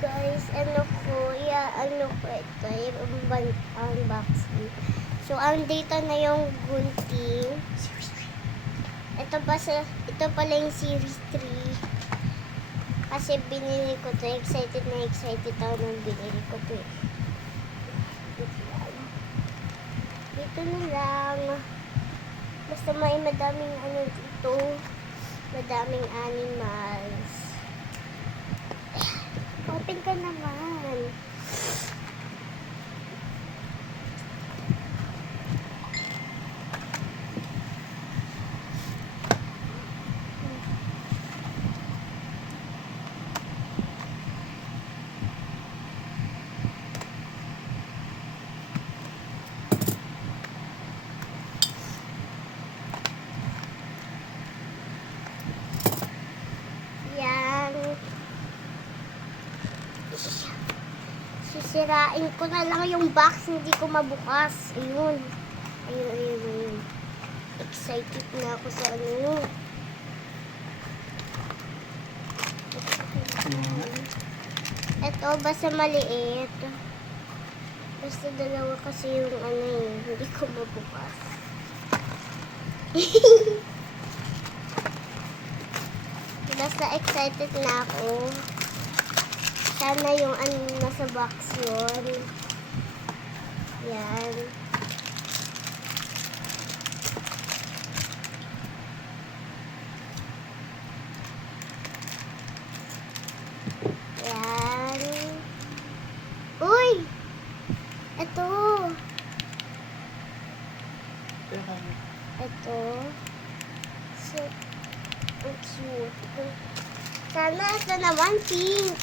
guys, ano ko ito, yung unboxing. So, andito na yung gunting. Ito pala yung series 3. Kasi binili ko to, excited ako nung binili ko to. Dito na lang. Basta madaming ano dito. Madaming animals. Open ka naman. Sisirain ko na lang yung box, hindi ko mabukas. Ayun. Excited na ako sa ano. Ito, basta maliit. Basta dalawa kasi yung ano hindi ko mabukas. Basta excited na ako. Sana yung ano nasa box yun. Yan. Yan. Uy! Ito. Ito. So, ang cute. Sana ito naman pink.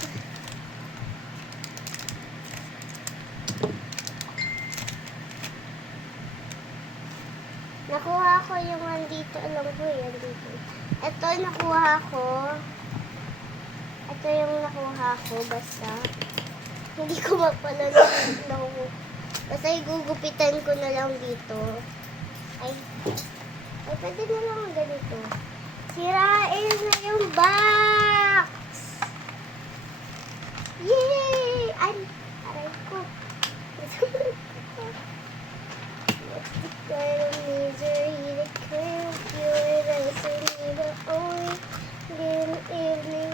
Nakuha ko yung andito. Alam ko yan dito. Ito nakuha ko. Ito yung nakuha ko. Basta. Hindi ko mapala na. Basta igugupitan ko na lang dito. Ay, pwede na lang ganito. Sirain na yung box! Yay! Aray ko. What's the kind of misery that can't cure the city the only in the evening?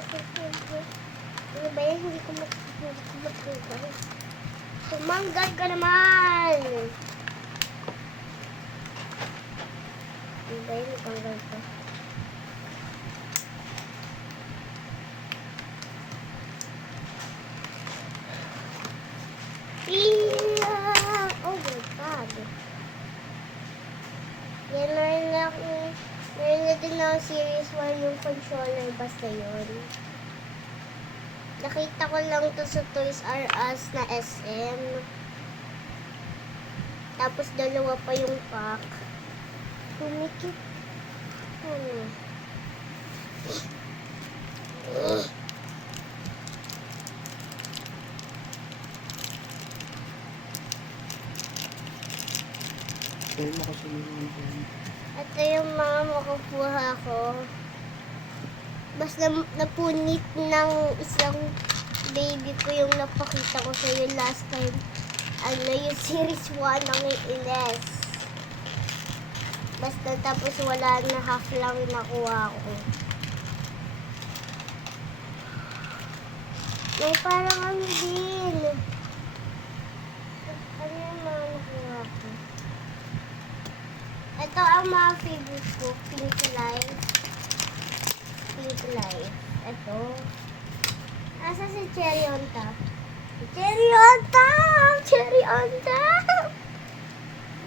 Ano ba yan? Hindi ko matanggal. Tumanggal ka naman! Ano ba yan? Matanggal ka. Oh my God. Yan, meron na din ako series 1 yung controller, basta yun. Nakita ko lang to sa Toys R Us na SM. Tapos dalawa pa yung pack. Kumikit. Ano? Ito yung mga makukuha ko. Basta napunit ng isang baby ko yung napakita ko sa iyo last time. Ano yung series 1 ng Ines. Basta tapos wala na, half lang nakuha ko. May parang ano din. Ano yung mga nakuha ko? Ito ang mga favorite ko. Pink Life. Ito. Asa si Cherry on top? Cherry on top!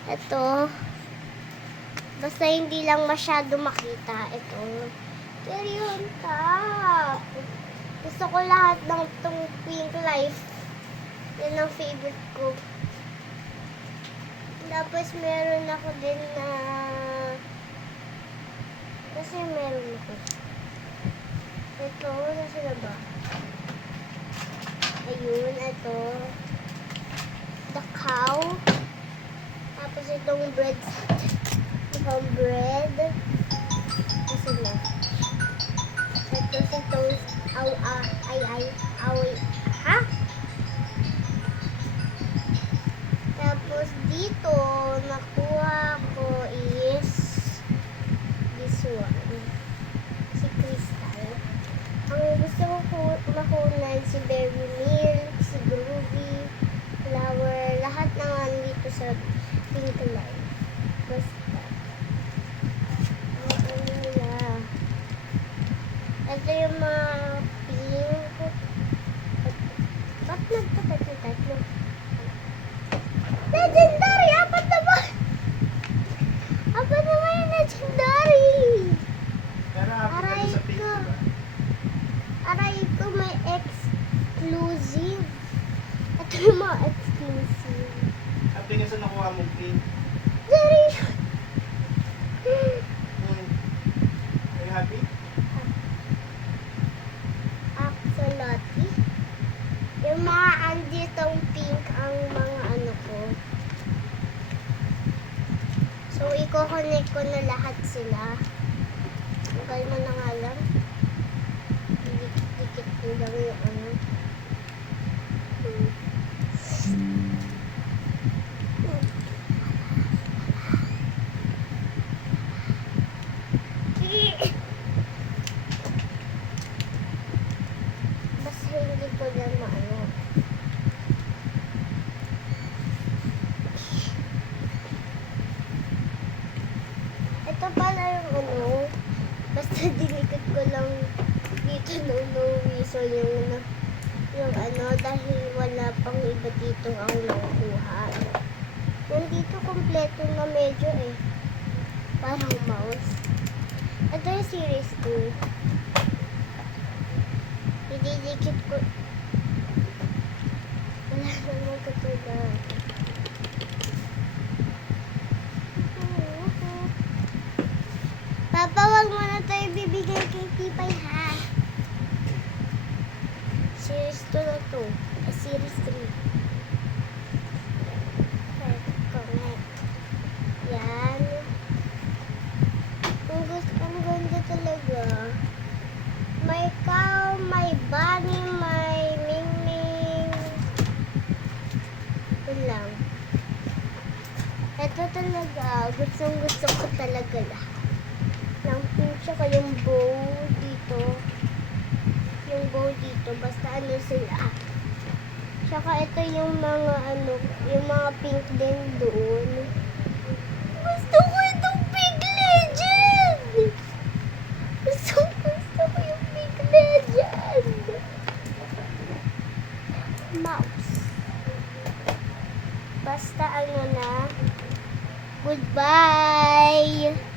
Ito. Basta hindi lang masyado makita. Ito. Cherry on top. Gusto ko lahat ng itong Pink Life. Yan ang favorite ko. Tapos meron ako din na kasi meron ako. Ito, nasa na ba? Ayun, ito. The cow. Tapos itong bread. Itong bread. Kasi na. Ito si Toast. Ay. Ha? Nagtatatlo. Legendary! Apat naman! Apat naman yung legendary! Pero happy ka doon sa pink, Aray ko. diba? Aray ko, may exclusive. Ito yung mga exclusive. Happy ka sa nakuha mong pink. Jerry! Are you happy? Axolotl. Yung mga anditong pink ang mga ano ko. So, i-connect ko na lahat sila. Tagal mo na nga lang. Dikit-dikit ko lang yung ano. Basta hindi ko lang maano. Ito pala yung ano. Basta dinikit ko lang dito no reason yung ano dahil wala pang iba dito ang nakuha. Nandito kompleto na medyo eh. Parang mouse. Ito yung series 2. Ididikit ko. Wala namang katulad. Papa, wag mo na tayo bibigay kay Pipay ha. Series 2 na to. Series 3. Connect. Yan. Ang ganda talaga. May cow, may bunny, may mingming. Yun lang. Ito talaga. Gustong-gusto ko talaga lahat. Ng pink, tsaka yung bow dito. Yung bow dito. Basta ano sila. Tsaka ito yung mga ano, yung mga pink din doon. Gusto ko itong Pink Legend! Gusto ko yung Pink Legend! Mouse. Basta ano na. Goodbye!